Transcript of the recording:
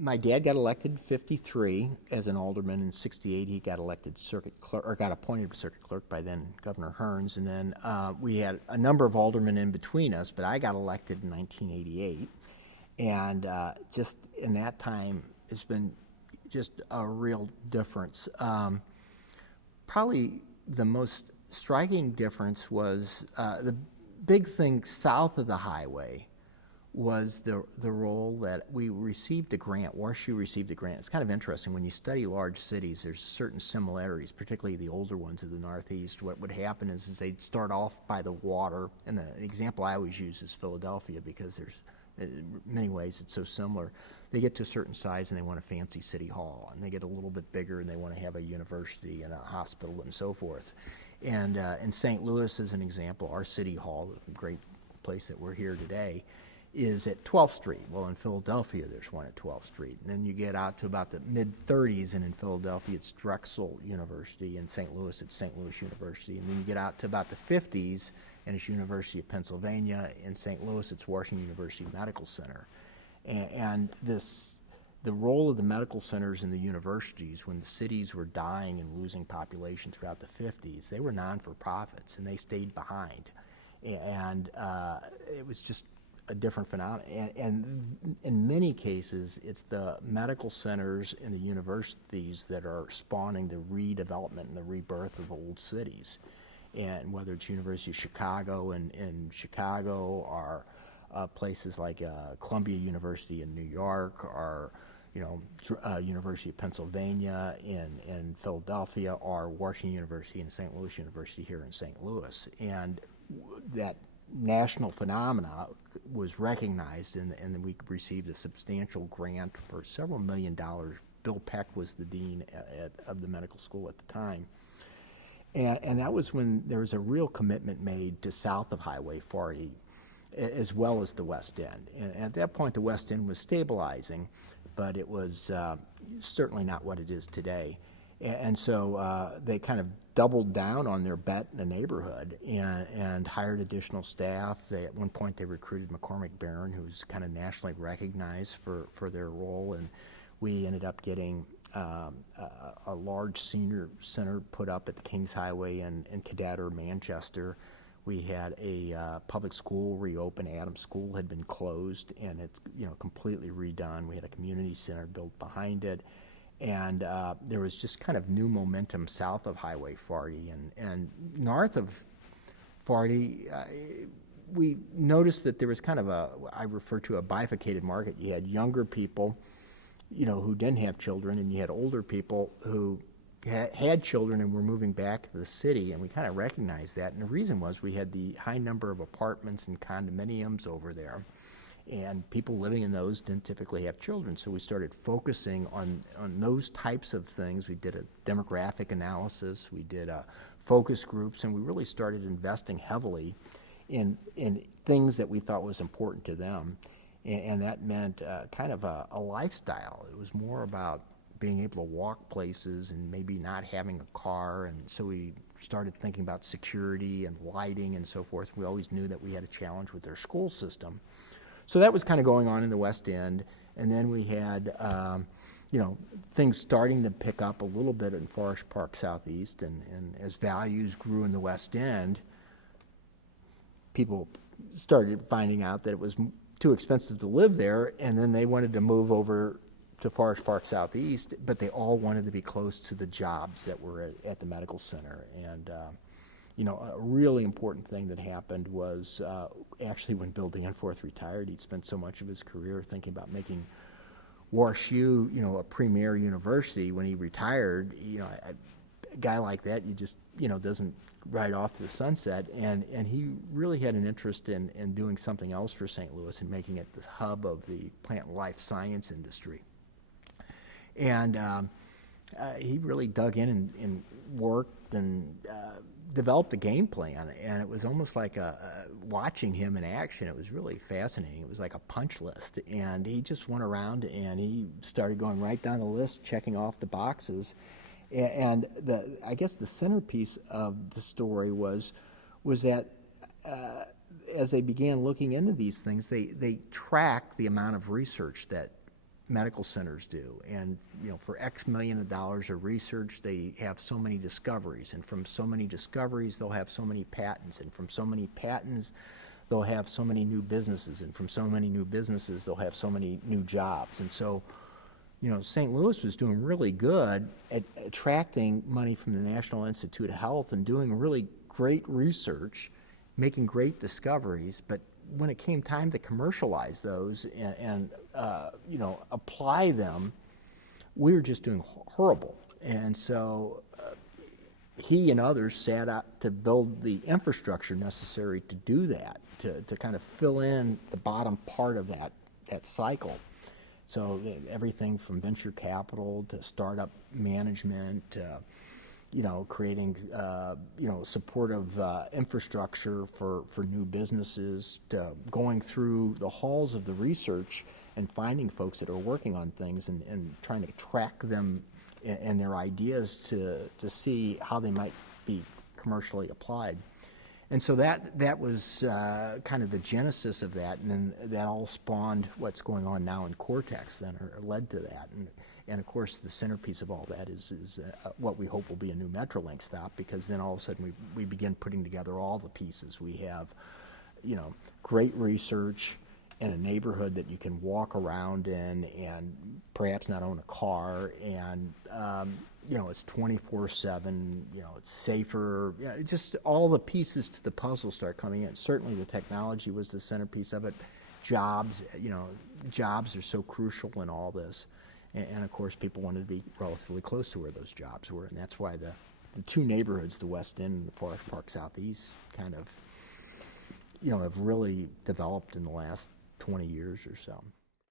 My dad got elected in '53 as an alderman. In '68, he got elected circuit clerk, or got appointed circuit clerk by then Governor Hearns. And then we had a number of aldermen in between us, but I got elected in 1988. And just in that time, it's been just a real difference. Probably the most striking difference was the big thing south of the highway was the role that we received a grant. WashU received a grant. It's kind of interesting when you study large cities. There's certain similarities, particularly the older ones of the Northeast. What would happen is they'd start off by the water, and the example I always use is Philadelphia because there's in many ways it's so similar. They get to a certain size and they want a fancy city hall, and they get a little bit bigger and they want to have a university and a hospital and so forth. And in St. Louis, as an example, our city hall, the great place that we're here today, is at 12th Street. Well, in Philadelphia, there's one at 12th Street. And then you get out to about the mid-30s, and in Philadelphia, it's Drexel University. In St. Louis, it's St. Louis University. And then you get out to about the 50s, and it's University of Pennsylvania. In St. Louis, it's Washington University Medical Center. And the role of the medical centers in the universities when the cities were dying and losing population throughout the 50s, they were non-for-profits, and they stayed behind. And it was just a different phenomenon. And in many cases, it's the medical centers and the universities that are spawning the redevelopment and the rebirth of old cities. And whether it's University of Chicago in Chicago, or places like Columbia University in New York, or University of Pennsylvania in Philadelphia, or Washington University and St. Louis University here in St. Louis. And that national phenomena was recognized, and we received a substantial grant for several $1 million. Bill Peck was the dean of the medical school at the time. And that was when there was a real commitment made to south of Highway 40, as well as the West End. And at that point, the West End was stabilizing, but it was certainly not what it is today. And so they kind of doubled down on their bet in the neighborhood and hired additional staff. At one point, they recruited McCormick Barron, who's kind of nationally recognized for their role. And we ended up getting a large senior center put up at the Kings Highway in Cadet or Manchester. We had a public school reopen. Adams School had been closed, and it's completely redone. We had a community center built behind it. And there was just kind of new momentum south of Highway 40. And north of 40, we noticed that there was kind of I refer to a bifurcated market. You had younger people, who didn't have children, and you had older people who had children and were moving back to the city, and we kind of recognized that. And the reason was we had the high number of apartments and condominiums over there. And people living in those didn't typically have children, so we started focusing on those types of things. We did a demographic analysis, we did focus groups, and we really started investing heavily in things that we thought was important to them. And that meant kind of a lifestyle. It was more about being able to walk places and maybe not having a car, and so we started thinking about security and lighting and so forth. We always knew that we had a challenge with their school system. So that was kind of going on in the West End, and then we had, things starting to pick up a little bit in Forest Park Southeast, and as values grew in the West End, people started finding out that it was too expensive to live there, and then they wanted to move over to Forest Park Southeast, but they all wanted to be close to the jobs that were at the medical center. And a really important thing that happened was actually when Bill Danforth retired, he'd spent so much of his career thinking about making WashU, a premier university. When he retired, a guy like that, you just, doesn't ride off to the sunset. And he really had an interest in doing something else for St. Louis and making it the hub of the plant and life science industry. And he really dug in and worked and developed a game plan, and it was almost like watching him in action. It was really fascinating. It was like a punch list, and he just went around and he started going right down the list, checking off the boxes. And I guess the centerpiece of the story was that as they began looking into these things, they tracked the amount of research that medical centers do. And for X million of dollars of research, they have so many discoveries, and from so many discoveries, they'll have so many patents, and from so many patents, they'll have so many new businesses, and from so many new businesses, they'll have so many new jobs. And so, St. Louis was doing really good at attracting money from the National Institute of Health and doing really great research, making great discoveries, but when it came time to commercialize those and apply them, we were just doing horrible. And so he and others set out to build the infrastructure necessary to do that, to kind of fill in the bottom part of that cycle. So everything from venture capital to startup management to creating supportive infrastructure for new businesses, to going through the halls of the research and finding folks that are working on things and trying to track them and their ideas to see how they might be commercially applied. And so that was kind of the genesis of that, and then that all spawned what's going on now in Cortex, then, or led to that. And of course, the centerpiece of all that is what we hope will be a new Metrolink stop, because then all of a sudden we begin putting together all the pieces. We have, great research in a neighborhood that you can walk around in and perhaps not own a car, and it's 24/7. It's safer. Just all the pieces to the puzzle start coming in. Certainly, the technology was the centerpiece of it. Jobs, jobs are so crucial in all this. And of course, people wanted to be relatively close to where those jobs were, and that's why the two neighborhoods, the West End and the Forest Park Southeast, kind of, have really developed in the last 20 years or so.